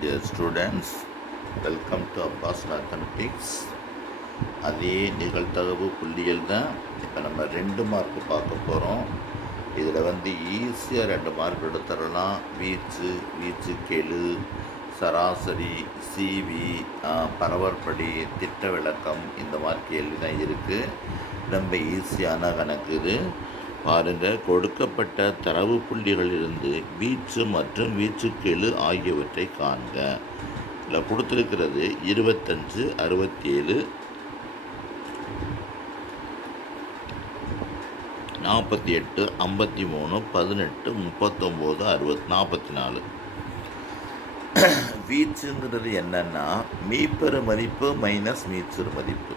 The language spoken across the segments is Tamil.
Dear students, welcome to Abbas Mathematics. அதே நிகழ்தகவு புள்ளியல் தான் இப்போ நம்ம 2 மார்க் பார்க்க போகிறோம். இதில் ஈஸியாக 2 மார்க் எடுத்துடலாம். வீச்சு கெழு, சராசரி, சிவி, பரவற்படி, திட்ட விளக்கம், இந்த மாதிரி கேள்வி தான் இருக்குது. ரொம்ப ஈஸியான கணக்கு இது. பாருங்கள், கொடுக்கப்பட்ட தரவு புள்ளிகளிலிருந்து வீச்சு மற்றும் வீச்சுக்கெழு ஆகியவற்றை காண்க. இதில் கொடுத்துருக்கிறது 25, 67, 48, 53, 18, 39, 60, 44. வீச்சுங்கிறது என்னன்னா மீப்பெரு மதிப்பு மைனஸ் மீச்சர் மதிப்பு.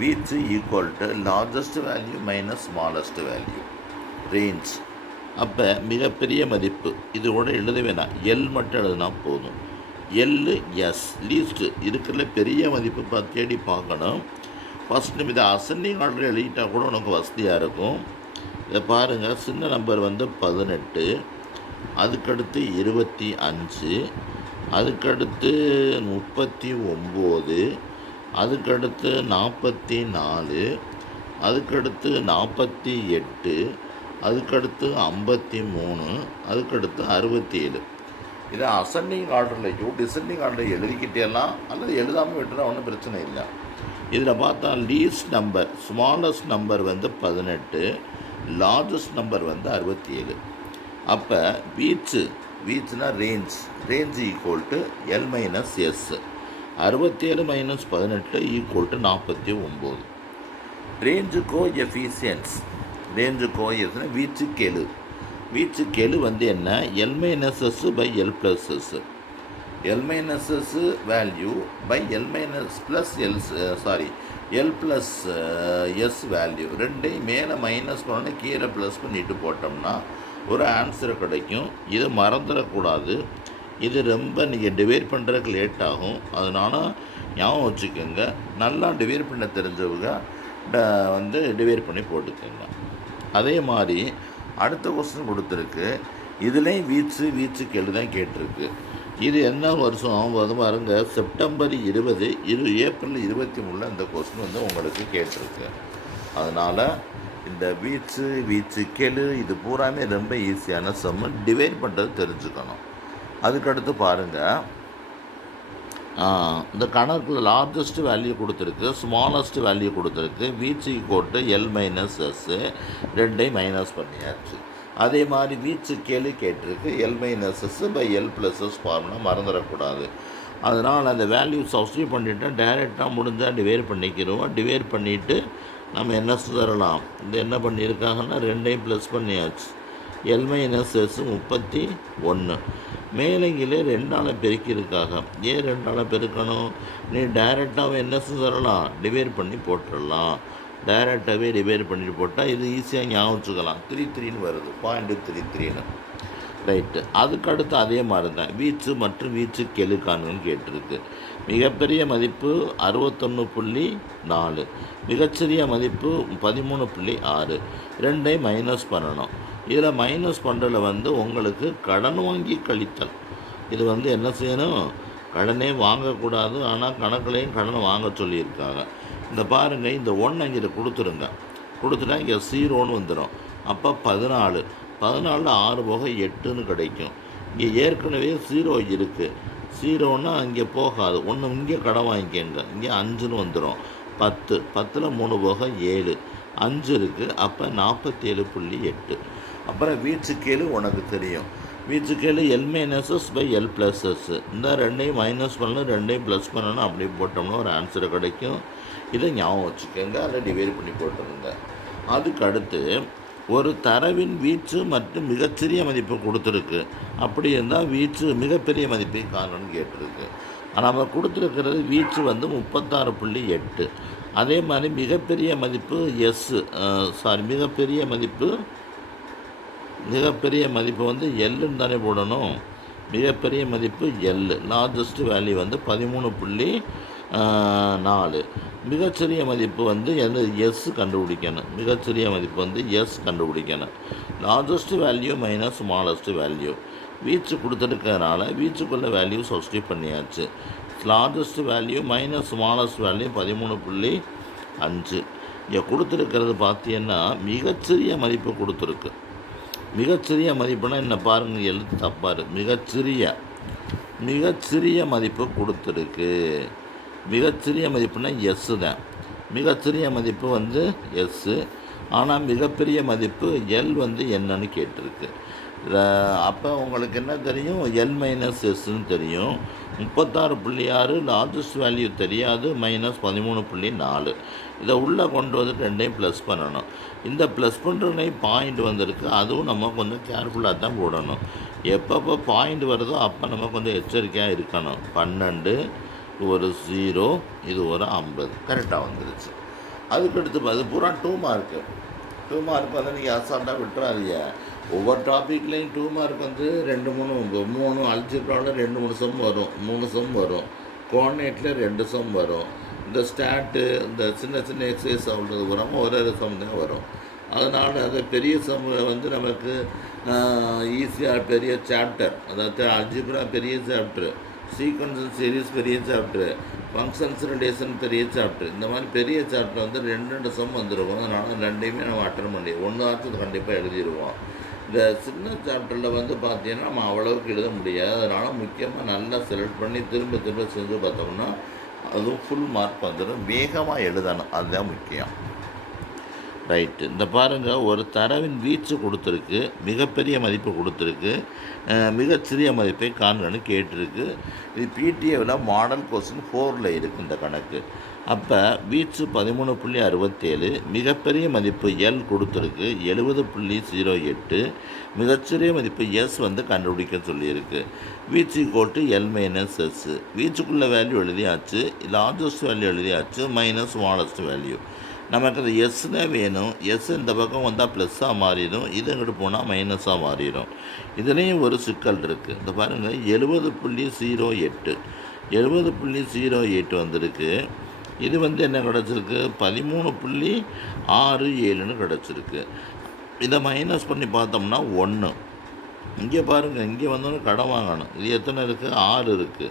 வீச்சு equal to largest value minus smallest value. Range அப்போ மிகப்பெரிய மதிப்பு இதோட எழுத வேணாம், எல் மட்டும் எழுதுனா போதும். எல் எஸ் லீஸ்ட்டு இருக்கிற பெரிய மதிப்பு தேடி பார்க்கணும். ஃபஸ்ட்டு இதை அசெண்டிங் ஆர்டர் எழுதிட்டால் கூட உனக்கு வசதியாக இருக்கும். இதை பாருங்கள், சின்ன நம்பர் 18, அதுக்கடுத்து 25, அதுக்கடுத்து 39, அதுக்கடுத்து 44, அதுக்கடுத்து 48, அதுக்கடுத்து 53, அதுக்கடுத்து 67. இதை அசெண்டிங் ஆர்டரில் டிசெண்டிங் ஆர்டரில் எழுதிக்கிட்டேலாம் அல்லது எழுதாமல் விட்டுறா ஒன்றும் பிரச்சனை இல்லை. இதில் பார்த்தா least number smallest number 18, largest number 67. அப்போ வீச்சுனா range equal to L minus S. 67 minus 18 equal to 49. Range coefficient வீச்சுக்கெழு என்ன, L minus S by L plus S. L minus S value by L minus plus L plus S value. ரெண்டையும் மேலே மைனஸ் பண்ணி கீழே ப்ளஸ் பண்ணிட்டு போட்டோம்னா ஒரு ஆன்சர் கிடைக்கும். இது மறந்துடக்கூடாது. இது ரொம்ப நீங்கள் டிவைட் பண்ணுறதுக்கு லேட் ஆகும். அதனால் ஞாபகம் வச்சுக்கோங்க. நல்லா டிவைட் பண்ண தெரிஞ்சவங்க டிவைட் பண்ணி போட்டுக்கோங்க. அதே மாதிரி அடுத்த கொஸ்டின் கொடுத்துருக்கு. இதுலேயும் வீச்சுக்கெழு தான் கேட்டிருக்கு. இது என்ன வருஷம் பாருங்க, செப்டம்பர் 20, ஏப்ரல் 23 இந்த கொஸ்டின் உங்களுக்கு கேட்டிருக்கு. அதனால் இந்த வீச்சுக்கெழு இது பூராமே ரொம்ப ஈஸியான சம்மு. டிவைட் பண்ணுறது தெரிஞ்சுக்கணும். அதுக்கடுத்து பாருங்கள், இந்த கணக்கில் லார்ஜஸ்ட் வேல்யூ கொடுத்துருக்கு, ஸ்மாலஸ்ட் வேல்யூ கொடுத்துருக்கு. வீச்சு equal to L minus S, ரெண்டையும் மைனஸ் பண்ணியாச்சு. அதே மாதிரி வீச்சுக்கெழு கேட்டிருக்கு, L minus S by L plus S formula மறந்துடக்கூடாது. அதனால் அந்த வேல்யூ சப்ஸ்டியூட் பண்ணிவிட்டு டைரெக்டாக முடிஞ்சால் டிவைட் பண்ணிக்கிறோம். டிவைட் பண்ணிவிட்டு நம்ம என்ன தரலாம், இந்த என்ன பண்ணியிருக்காங்கன்னா ரெண்டையும் ப்ளஸ் பண்ணியாச்சு. L minus S 31. மேலங்கிலே 2ஆல் பெருக்கியிருக்காங்க. ஏன் 2ஆல் பெருக்கணும், நீ டைரெக்டாகவே என்ன தரலாம், டிவைட் பண்ணி போட்டுடலாம். டைரெக்டாகவே டிவைட் பண்ணிட்டு போட்டால் இது ஈஸியாக ஞாபகம் வச்சுக்கலாம். 33 வருது, 0.33. ரைட்டு. அதுக்கடுத்து அதே மாதிரி தான் வீச்சு மற்றும் வீச்சுக்கெழு காண்கன்னு கேட்டிருக்கு. மிகப்பெரிய மதிப்பு 61.4, மிகச்சிறிய மதிப்பு 13.6. ரெண்டையும் மைனஸ் பண்ணணும். இதில் மைனஸ் பண்ணுறதுல உங்களுக்கு கடன் வாங்கி கழித்தல். இது என்ன செய்யணும், கடனே வாங்கக்கூடாது. ஆனால் கணக்குலையும் கடனை வாங்க சொல்லியிருக்காங்க. இந்த பாருங்கள், இந்த 1 இங்கே கொடுத்துருங்க. கொடுத்துட்டா இங்கே 0ன்னு வந்துடும். அப்போ 14, 14 6 போக 8ன்னு கிடைக்கும். இங்கே ஏற்கனவே 0 இருக்குது. 0ன்னா அங்கே போகாது. ஒன்று இங்கே கடன் வாங்கிக்கங்க. இங்கே 5ன்னு வந்துடும். 10, 10ல் 3 போக 7, 5 இருக்குது. அப்போ 47.8. அப்புறம் வீச்சுக்கெழு உனக்கு தெரியும். வீச்சுக்கெழு L minus S by L plus S. இந்த ரெண்டையும் மைனஸ் பண்ணணும், ரெண்டையும் ப்ளஸ் பண்ணணும். அப்படி போட்டோம்னா ஒரு ஆன்சர் கிடைக்கும். இதை ஞாபகம் வச்சுக்கோங்க. அதை டிவைட் பண்ணி போட்டுருங்க. அதுக்கு அடுத்து ஒரு தரவின் வீச்சு மற்றும் மிகச்சிறிய மதிப்பு கொடுத்துருக்கு. அப்படி இருந்தால் வீச்சு மிகப்பெரிய மதிப்பை காணணும்னு கேட்டிருக்கு. நம்ம கொடுத்துருக்கிறது வீச்சு 36.8. அதே மாதிரி மிகப்பெரிய மதிப்பு மிகப்பெரிய மதிப்பு எல்லுன்னு தானே போடணும். மிகப்பெரிய மதிப்பு எல், லார்ஜஸ்ட் வேல்யூ 13.4. மிகச்சிறிய மதிப்பு எஸ் கண்டுபிடிக்கணும். மிகச்சிறிய மதிப்பு எஸ் கண்டுபிடிக்கணும். Largest value minus smallest value. வீச்சு கொடுத்துருக்கறனால வீச்சுக்குள்ள வேல்யூ சப்ஸ்டியூட் பண்ணியாச்சு. Largest value minus smallest value 13.5. இங்கே கொடுத்துருக்கிறது பார்த்தீங்கன்னா மிகச்சிறிய மதிப்பு கொடுத்துருக்கு. மிகச்சிறிய மதிப்புனா என்ன பாருங்கள், எழுத்து தப்பாரு. மிகச்சிறிய மதிப்பு கொடுத்துருக்கு. மிகச்சிறிய மதிப்புனா எஸ்ஸு தான். மிகச்சிறிய மதிப்பு வந்து எஸ்ஸு. ஆனால் மிகப்பெரிய மதிப்பு எல் வந்து என்னன்னு கேட்டிருக்கு. அப்போ உங்களுக்கு என்ன தெரியும், எல் மைனஸ் எஸ்ன்னு தெரியும். 36.6 லார்ஜஸ்ட் வேல்யூ தெரியாது, மைனஸ் 13.4. இதை உள்ளே கொண்டு வந்துட்டு ரெண்டையும் ப்ளஸ் பண்ணணும். இந்த ப்ளஸ் பண்ணுறனே பாயிண்ட் வந்திருக்கு, அதுவும் நம்ம கொஞ்சம் கேர்ஃபுல்லாக தான் போடணும். எப்பப்போ பாயிண்ட் வருதோ அப்போ நம்ம கொஞ்சம் எச்சரிக்கையாக இருக்கணும். 12, ஒரு 0, இது ஒரு 50 கரெக்டாக வந்துருச்சு. அதுக்கடுத்து அது பூரா 2 மார்க்கு. 2 மார்க் வந்து நீங்கள் அசால்ட்டாக விட்டுறாதீங்க. ஒவ்வொரு டாப்பிக்லேயும் 2 மார்க் வந்து 2-3 அல்ஜிப்ராவில் 2-3 சம் வரும், 3 சம் வரும். கோஆர்டினேட்டில் 2 சம் வரும். இந்த ஸ்டாட்டு இந்த சின்ன சின்ன எக்ஸசைஸ் சொல்கிறது வராமல் ஒரு சம் தான் வரும். அதனால் அது பெரிய சம்மில் வந்து நமக்கு ஈஸியாக பெரிய சாப்டர், அதாவது அல்ஜிப்ரா பெரிய சாப்டர், சீக்வன்ஸ் அண்ட் சீரீஸ் பெரிய சாப்டர், ஃபங்க்ஷன்ஸ் ரிலேஷன் பெரிய சாப்டர், இந்த மாதிரி பெரிய சாப்டர் வந்து 2 சம் வந்துருக்கும். அதனால் ரெண்டையுமே நம்ம அட்டன் பண்ணி ஒன்று ஆச்சு கண்டிப்பாக எழுதிடுவோம். இந்த சின்ன சாப்டரில் வந்து பார்த்தீங்கன்னா நம்ம அவ்வளோவுக்கு எழுத முடியாது. அதனால் முக்கியமாக நல்லா செலக்ட் பண்ணி திரும்ப செஞ்சு பார்த்தோம்னா அதுவும் ஃபுல் மார்க் வந்துடும். வேகமாக எழுதணும், அதுதான் முக்கியம். ரைட்டு. இந்த பாருங்கள், ஒரு தரவின் வீச்சு கொடுத்துருக்கு, மிகப்பெரிய மதிப்பு கொடுத்துருக்கு, மிகச்சிறிய மதிப்பை காண்கன்னு கேட்டிருக்கு. இது பிடிஏவில் மாடல் கொஸ்டின் 4ல் இருக்குது இந்த கணக்கு. அப்போ வீச்சு 13.67, மிகப்பெரிய மதிப்பு எல் கொடுத்துருக்கு 70.08, மிகச்சிறிய மதிப்பு எஸ் வந்து கண்டுபிடிக்க சொல்லியிருக்கு. வீச்சு கோட்டு எல் மைனஸ் எஸ். வீச்சுக்குள்ள வேல்யூ எழுதியாச்சு, லார்ஜஸ்ட் வேல்யூ எழுதியாச்சு, மைனஸ் ஸ்மாலஸ்ட் வேல்யூ. நமக்கு அது எஸ்னே வேணும். எஸ் இந்த பக்கம் வந்தால் ப்ளஸ்ஸாக மாறிடும், இது இங்கிட்டு போனால் மைனஸாக மாறிடும். இதுலேயும் ஒரு சிக்கல் இருக்குது. இந்த பாருங்கள், 70.08 70.08 வந்திருக்கு. இது வந்து என்ன கிடச்சிருக்கு, 13.67ன்னு கிடச்சிருக்கு. இதை மைனஸ் பண்ணி பார்த்தோம்னா 1. இங்கே பாருங்கள், இங்கே வந்தோன்னு கடன் வாங்கணும். இது எத்தனை இருக்குது, 6 இருக்குது.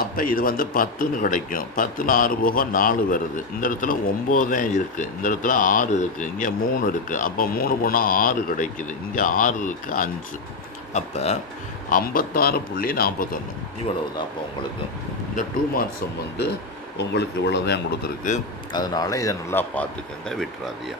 அப்போ இது வந்து 10ன்னு கிடைக்கும். 10ல் 6 போக 4 வருது. இந்த இடத்துல 9 தான் இருக்குது, இந்த இடத்துல 6 இருக்குது, இங்கே 3 இருக்குது. அப்போ 3 போனால் 6 கிடைக்கிது, இங்கே 6 இருக்குது, 5. அப்போ 56.41 இவ்வளவு தான். அப்போ உங்களுக்கு இந்த 2 மார்க்ஸும் வந்து உங்களுக்கு இவ்வளோ தான் கொடுத்துருக்கு. அதனால் இதை நல்லா பார்த்துக்கங்க, விட்டுறாதீங்க.